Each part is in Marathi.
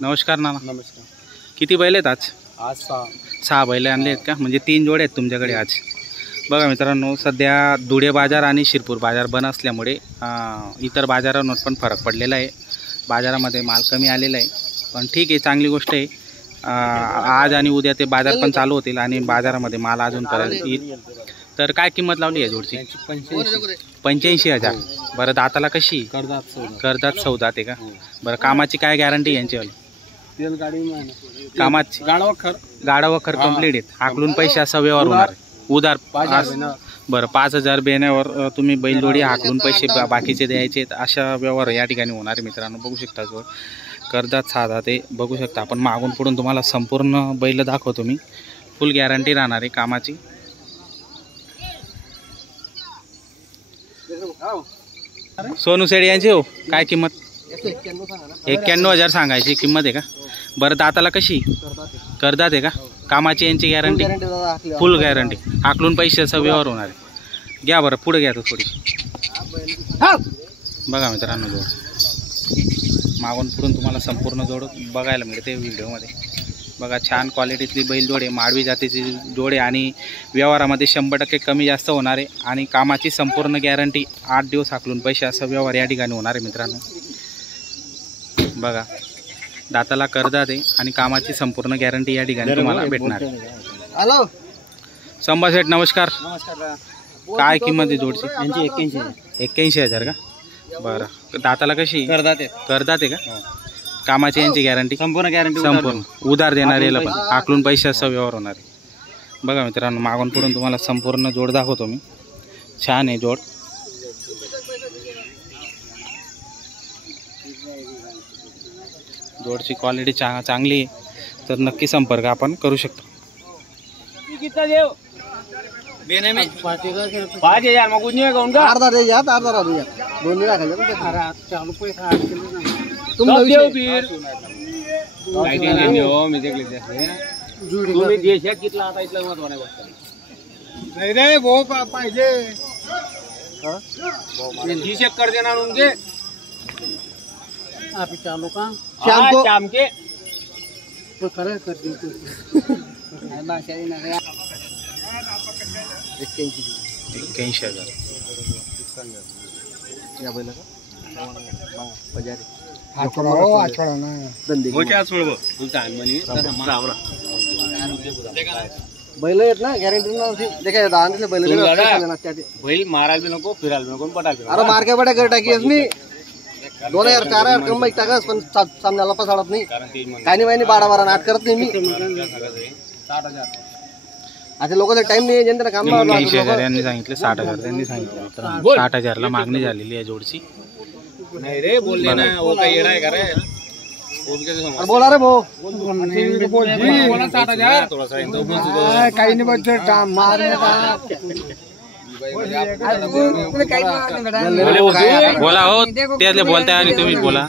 नमस्कार नाना. नमस्कार. किती बैल आहेत आज? आज 6 बैल आणले आहेत का? म्हणजे 3 जोडे आहेत तुमच्याकडे आज. बघा मित्रांनो, सध्या धुळे बाजार आणि शिरपूर बाजार बंद असल्यामुळे इतर बाजारांवर पण फरक पडलेला आहे. बाजारामध्ये माल कमी आलेला आहे, पण ठीक आहे, चांगली गोष्ट आहे. आज आणि उद्या ते बाजार पण चालू होतील आणि बाजारामध्ये माल अजून पर्यंत येईल. तर काय किंमत लावली आहे जोडची? 85,000. बरं, दाताला कशी? करदात सौदात आहे का? बरं, कामाची काय गॅरंटी यांच्यावाली? तेल गाडी कामाची गाडा वखर कंप्लीट आहेत. हाकलून पैसे असा व्यवहार होणार उधार. बरं, 5,000 बेण्यावर तुम्ही बैलजोडी हाकलून पैसे बाकीचे द्यायचे, अशा व्यवहार या ठिकाणी होणार आहे. मित्रांनो बघू शकता, जोड करदात साधा ते बघू शकता आपण. मागून पुढून तुम्हाला संपूर्ण बैल दाखवतो मी. फुल गॅरंटी राहणार आहे कामाची. सोनू सेड यांची हो काय किंमत? 91,000 सांगायची किंमत आहे का? बरं, दाताला कशी? करदात आहे का? कामाची यांची गॅरंटी? फुल गॅरंटी. हाकलून पैशाचा व्यवहार होणार आहे. घ्या बरं, पुढे घ्या तो थोडी. बघा मित्रांनो, जोड मागून पुढून तुम्हाला संपूर्ण जोड बघायला मिळते व्हिडिओमध्ये. बघा, छान क्वालिटीतली बैल जोड आहे, माडवी जातीची जोड आहे आणि व्यवहारामध्ये 100% कमी जास्त होणार आहे. आणि कामाची संपूर्ण गॅरंटी, 8 दिवस हाकलून पैसे असा व्यवहार या ठिकाणी होणार आहे. मित्रांनो बघा, दाताला करदात आहे आणि कामाची संपूर्ण गॅरंटी या ठिकाणी तुम्हाला भेटणार आहे. हॅलो संभा सेठ, नमस्कार. नमस्कार. काय किंमत आहे जोडची? 81,000 का? बरं, दाताला कशी? करदात आहे का? कामाची यांची गॅरंटी? संपूर्ण गॅरंटी. संपूर्ण उधार देणार याला पण, हाकलून पैसे असा व्यवहार होणार आहे. बघा मित्रांनो, मागून पुढून तुम्हाला संपूर्ण जोड दाखवतो मी. छान आहे जोड. जोडची क्वालिटी चांगली आहे, तर नक्की संपर्क आपण करू शकतो. 5,000 मग उन्ही आहे का? अर्धा दे यात, अर्धा राहू यात. दोन्ही राखायचे ना. 4 तुम्ही देशात कितला आता इथलं महत्व नाही रे भाऊ पाहिजे. 20 एकर देणार उनके आप चालू का शाम के तो खरं करते. 81,000. या बैला बजारी बैल येत ना गॅरंटी बैल मारायला बी नको, फिरायला नको, पटायला. अरे मार्के पट्या कर टाकी मी 2,000-4,000 कमाई टाकास, पण सामन्याला पसाडत नाही. काही नाही 12-12 नाट करत नाही मी. 60,000 आता लोकांचा टाइम नाही, ज्यांना काम 81,000 यांनी सांगितले, 60,000 त्यांनी सांगितलं. 60,000ला मागणी झालेली आहे जोडची. नाही रे बोलले ना, वो काही येडा आहे का रे? बोला रे भाऊ. बोला 60,000 काही नाही बघ काम मारणे बोला हो, त्यातले बोलताय आणि तुम्ही बोला.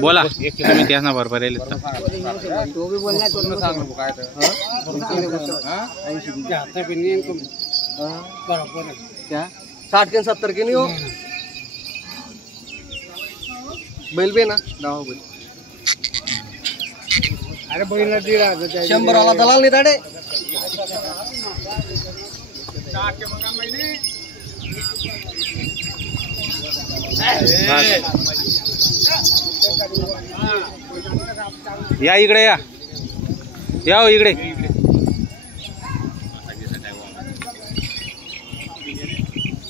बोला तुम्ही त्यांना बरोबर येईल. 60 के 70 के नहीं हो बैल बी ना दावा बैल. अरे बैल 100 वाला दलाल नाही ताडे. या इकडे, या हो इकडे.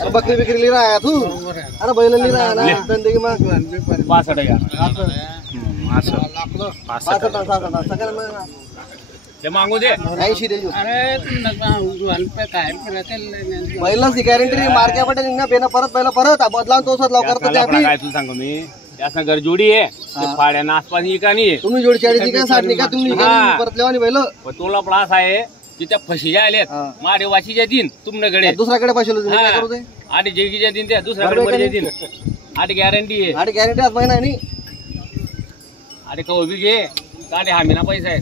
अरे बकरी बिकरी ली रहा है तू? अरे बैल ली रहा है ना धंदे की मांग 65,000 ते मागू दे. 80 दे. अरे बैलाच गॅरंटी मार्क्या पटेल ना बेना परत बैला परत बदलाव तोच लाव करतात ते आम्ही. काय तुला सांगू मी, यासना घर जोडी आहे, फाड्याना आसपास इकानी आहे. तुम्ही जोडी 40 का 60 का तुम्ही परत लेवानी बैल. तुला प्लास आहे तिच्या फशी जायलेत मारे वाशीच्या दिन तुमच्याकडे दुसऱ्याकडे पाहिजे काय करू दे. आठ जेकीच्या दिन त्या दुसऱ्याकडे दिन 8 गॅरंटी आहे. 8 गॅरंटी आज महिना नाही. अरे का उभी घे काढे हमीना पैसा आहे.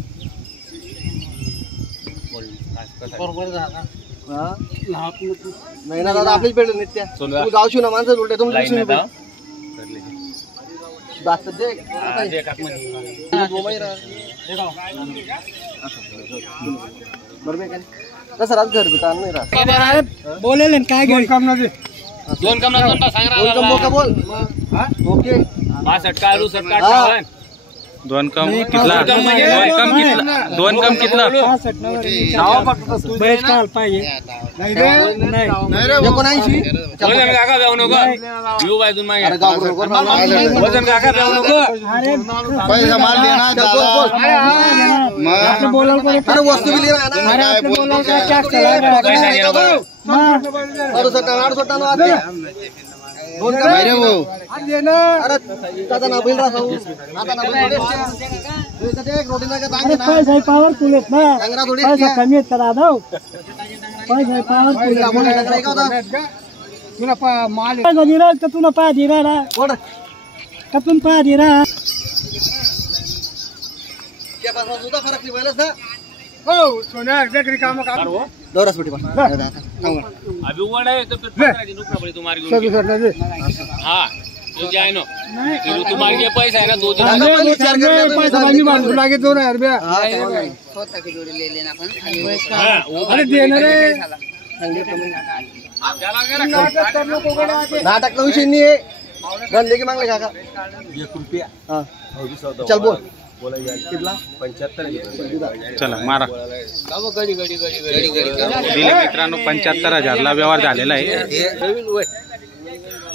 नाही ना दादा आपलीच भेटेल नित्या. गावशी ना माणसं उलटे तुमच्या दात दे बरोबर कसं राहत घर बिता नाही राहत बोलेल काय घेऊन काम नव्हते दोन कम सांग बोल बोल ओके 62 का 58 दोन कम कितला दोन कम कितला बरेच काल पाहिजे एकोणऐंशी वजन काका जाऊ नको येऊ बाय तुम्ही अरे गाव वजन काका जाऊ नको पैसा माल देना आपलं बोलायला कोणी अरे वस्तू बिली अरे आपलं बोलायला काय टॅक्स चला पैसा नाही नको दोन का मेरे वो अरे दादा ना बिल रहा हूं आता ना बिल दे एक रोटी ना का अरे पैसा पॉवरफुल आहेत ना अंगरा थोडी पैसा कमी आहेत का दादा पैसा पॉवरफुल तुला माल पैसा दिला का तुला पा दिला ना का तुला पा दिला क्या पास सुद्धा फरक नाही व्हायलाच ना हो सोन्या देखरी काम का दौरास बेटी अभी वन है तो फिर पकड़ा जी नुकरा पड़ी तुम्हारी हां जो जाए नो फिर तुम्हारे के पैसा है ना 2 दिन पैसा बांधी माणूस लागे 2000 रुपया स्वतः की जोड़ी ले लेना अपन अरे देणार रे नाटक विषय नाही आहे गंदे की मागले काका 1 रुपया हां चल बोल कितना 75 चला मारा दिले मित्रांनो 75,000ला व्यवहार झालेला आहे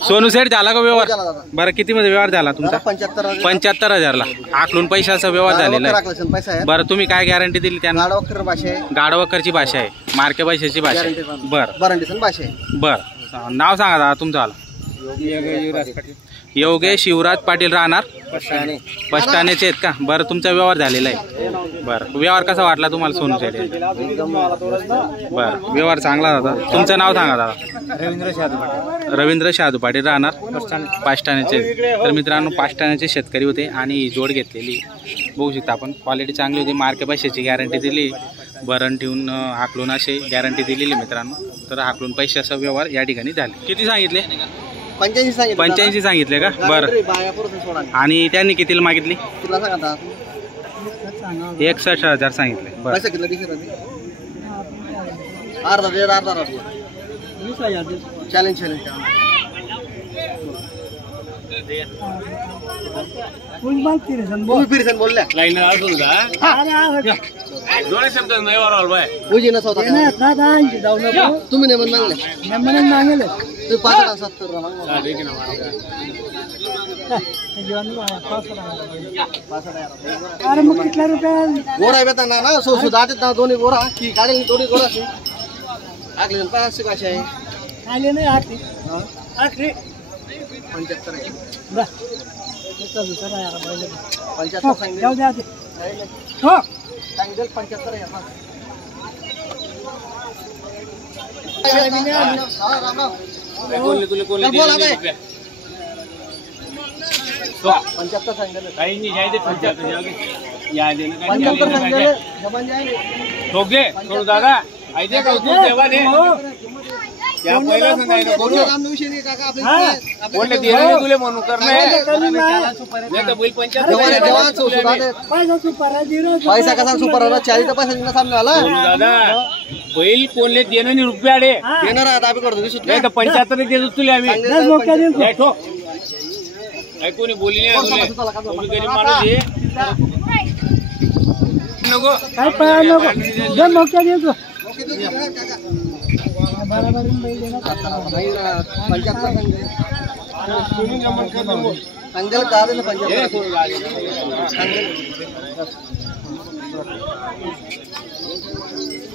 सोनू सेठ झाला का व्यवहार बरं किती मध्ये व्यवहार झाला तुमचा 75,000ला आकलून पैशाचा व्यवहार झालेला आहे पैसा आहे बरं तुम्ही काय गॅरंटी दिली त्यांना गाडवकर भाषा आहे गाडवकरची भाषा आहे मार्के पैशाची भाषा आहे बरं बरंडीसन भाषा आहे बरं नाव सांगा दादा तुमचं आलं योगेश शिवराज पाटील राहणार पष्टानेचे आहेत का बरं तुमचा व्यवहार झालेला आहे बरं व्यवहार कसा वाटला तुम्हाला सोनू सेठ बरं व्यवहार चांगला दादा तुमचं नाव सांगा दादा रवींद्र शादू पाटील राहणार पाष्टानेचे तर मित्रांनो पाष्टानेचे शेतकरी होते आणि जोड घेतलेली बघू शकता आपण क्वालिटी चांगली होती मार्के पैशाची गॅरंटी दिली बरण ठेवून हाकलून अशी गॅरंटी दिलेली मित्रांनो तर हाकलून पैशाचा व्यवहार या ठिकाणी झाले किती सांगितले 85 सांगितले का बरं आणि त्यांनी कितीला मागितली 61,000 सांगितले बरं चॅलेंज बोलल्या लाइन असून का दोन शब्द नाही वराल बाय उजी तुम्ही नाही मागले तू 65 अरे मग कितला रुपया गोरा बेता ना सुधारते ना दोन्ही गोरा की काढेल दोन्ही गोरा आगले 500 भाषा आहे आले नाही आखरी 75 आहे बा दुसरा यार 75 सांगितलं जाऊ द्या हो सांगितलं 75 आहे कोणले तुले कोणले बोला 75 सांगितलं काही नाही जायचे 75 या दे 75 सांगितलं जबान जायले ठोक दे थोडं दादा आयते का तू देवा दे या पहिला सांगाय ना कोण काम विषय नाही काका आपले कोणले दिले तुले म्हणून करणे नाही तर बैल 75 जवान सुधारते पैसा सुपर आहे पैसा कसा सुपर आहे 40 पैसा निघा सामने आला दादा बैल कोणले देणं नि रुपया दे देणार आता आपण करतो विसुत नाही तर 75 देतो तुले आम्ही नाही ठोक काय कोणी बोलली नाही तुले तुम्ही गरीब माणूस आहे नको काय पाय नको दे मोक्या देतो बरोबर बैल देणार सांगेल का आले 75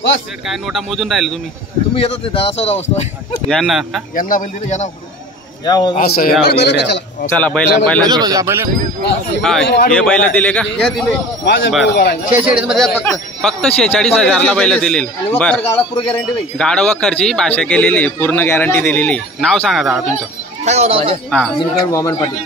बस काय नोटा मोजून राहिले तुम्ही तुम्ही येतात ते 10 वाजता यांना यांना बैल दिले यांना चला बैला हा हे बैल दिले का हे दिले बरं 46 मध्ये फक्त फक्त 46,000ला बैल दिलेले बरं गाडा पूर्ण गॅरंटी नाही गाडवकरची भाषा केलेली पूर्ण गॅरंटी दिलेली नाव सांगा दादा तुमचं हा दिनकर वामन पाटील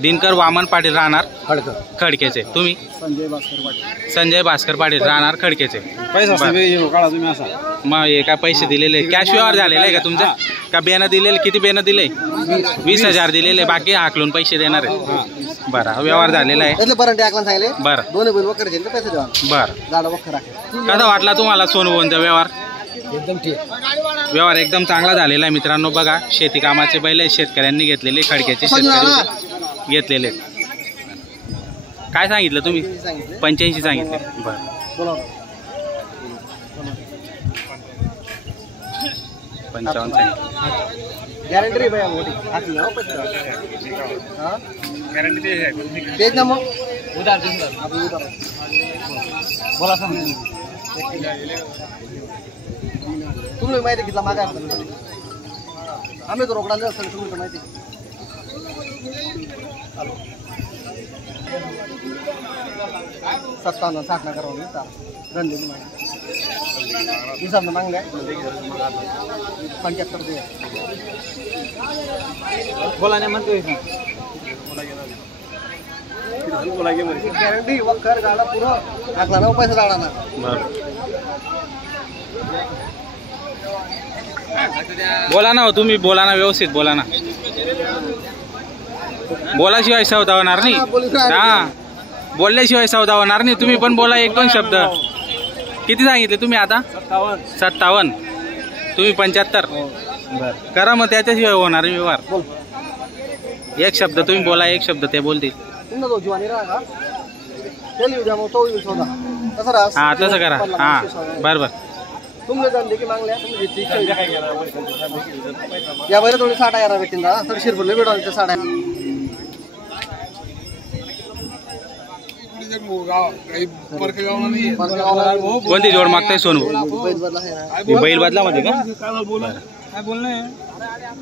दिनकर वामन पाटील राहणार खडकर खडकेचे तुम्ही संजय भास्कर पाटील संजय भास्कर पाटील राहणार खडकेचे पैसा काढा तुम्ही असा मग हे काय पैसे दिलेले कॅश व्यवहार झालेला आहे का तुमचा का बेनं दिलेले किती बेनं दिले 20,000 दिलेले बाकी हाकलून पैसे देणार आहे बरं हा व्यवहार झालेला आहे. त्यातले परंटे आकलन सांगले. बरं दोन्ही बैल वखर घेतले पैसे द्या. बरं झाडा वखर कसा वाटला तुम्हाला सोनूभाऊंचा व्यवहार? एकदम ठीक. व्यवहार एकदम चांगला झालेला आहे मित्रांनो. बघा शेती कामाचे बैल आहे, शेतकऱ्यांनी घेतलेले, खडक्याचे शेतकरी घेतलेले. काय सांगितलं तुम्ही? 85 सांगितले. बरं बोला 55 सांगितले. गॅरंटी भैया मोठी आखली ना पैसे. हां गॅरंटी तेच ना. मग उधार आपण उधार बोला सांग. तुम्ही माहिती घेतला मागा आम्ही तो रोकडा असतो तुम्ही माहिती. 57-60 ना करा धंदे हिसाब मागले 75 दे. बोला नाही म्हणतोय गॅरंटी वखर गाडा पुरं टाकला ना पैसा जाडा ना. बोला ना हो तुम्ही, बोला ना व्यवस्थित बोला ना. बोलाशिवाय सौदा होणार नाही. हा बोलल्याशिवाय सौदा होणार नाही. तुम्ही पण बोला 1-2 शब्द. किती सांगितले तुम्ही आता? 57. तुम्ही 75. करा मग त्याच्याशिवाय होणार व्यवहार. एक शब्द तुम्ही बोला, एक शब्द ते बोलतील. हा तसं करा. हा बरोबर. तुमने धंदे की मागल्या या बरं थोडी 60,000 भेटतील ना. थोडी शिरपूरला भेटू 60,000. कोणती जोड मागताय सोनू? बैल बदला मध्ये का?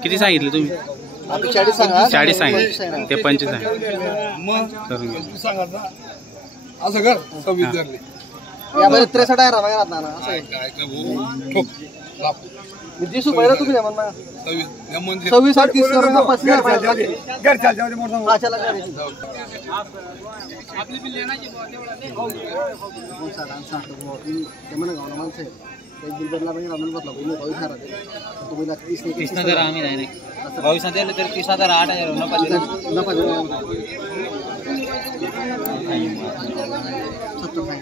किती सांगितले तुम्ही? 40 सांगा. 40 सांगितले ते 25 असं कर 26 धरले. या बरं 63,000 मागणार ना असं मी दिसू पहिलं तुम्ही जमन मग 26 30 करून 35 घर चाल जाऊ मोठा हा चला कर. आपली बिल लेना जी बहुत एवढा गावला माणसं एक बिल बदला पाहिजे आम्हाला बदला पाहिजे 22,000 तो बिल 30,000 आम्ही नाही 22,000 दिले तर 30,000 8,000 नफा दिला. 70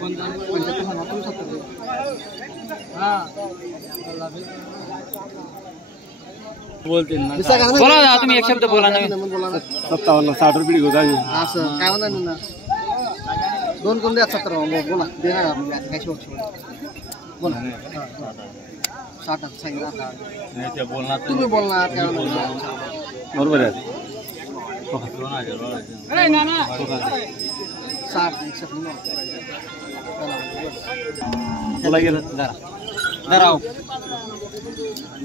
बोलतील ना. बोला तुम्ही एक शब्द बोला ना. 57-60 रुपये घेऊ जाईल. असं काय म्हणता ना 2 कोण द्या 17 बोला देणार आपण काय शेवट बोला 60 सांगितलं बोलणार तुम्ही बोलणार काय बरोबर आहे. 60 बोला गेलं जरा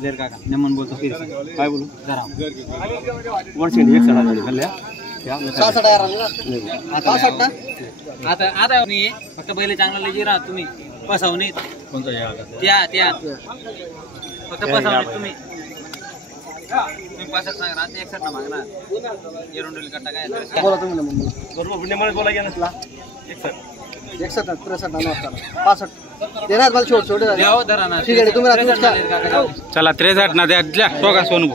देर काका नेमन बोलतो फिर काय बोलू जरा 160 खाल्ल्या 66,000 आता नाही फक्त पहिले चांगला लजी राहा तुम्ही पसवणी कोणता त्या फक्त पसवणी तुम्ही 65 सांगा राहते 61 मागणार एरंडोली कट्टा काय बोला तुम्ही नेमन बरोबर पुण्यामध्ये बोला गेला 61 63 65 देणार मला छोट छोटे ठीक आहे तुम्ही चला 63 ना द्या टोका सोनू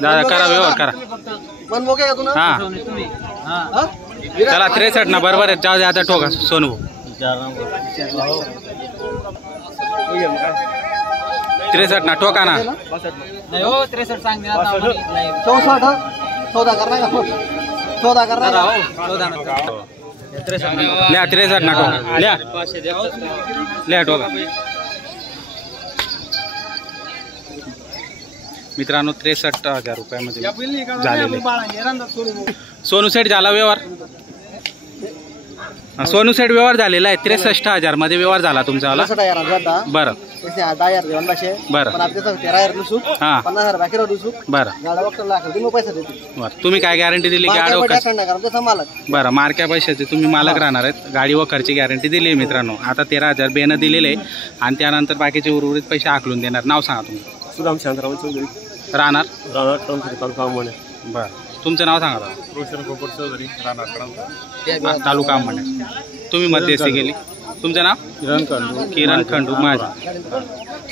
दादा करा व्यवहार करा. मन मोके का तुला हा तुम्ही चला 63 ना बरोबर आहे. जाऊ दे आता टोका सोनू 63 ना टोका ना. नाही हो 63 सांग 64 सौदा करणार का सौदा करणार लिहा 63 ना टोका लिहा टोका. मित्रांनो 63,000 रुपयामध्ये झालेले. सोनू सेठ झाला व्यवहार. सोनू सेठ व्यवहार झालेला आहे. 63,000 मध्ये व्यवहार झाला तुमचा वाला. 63,000 बरं 10,000 देऊन बसे बरं. पण आपल्या 13,000 दुसू हा 50,000 बाकी राहू दुसू बरं गाडा वक्त लागेल तुम्ही पैसे देते बरं. तुम्ही काय गॅरंटी दिली की आडव त्याचा मालक बरं मार्क्या पैशाचे तुम्ही मालक राहणार आहेत. गाडी व खर्ची गॅरंटी दिली आहे मित्रांनो. आता 13,000 बेनं दिलेले आहे आणि त्यानंतर बाकीचे उर्वरित पैसे आखलून देणार. नाव सांगा तुम्ही. सुदाम शांतराव चौधरी राहणार तालुका बरं. तुमचं नाव सांगा दादा. रोशन गोपर चौधरी राहणार तालुका अंबणे. तुम्ही मध्यस्थी गेली. तुमचं नाव? किरण खंडू माझा.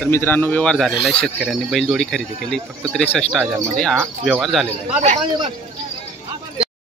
तर मित्रांनो व्यवहार झालेला आहे. शेतकऱ्यांनी बैलजोडी खरेदी केली. फक्त 63,000 मध्ये हा व्यवहार झालेला आहे.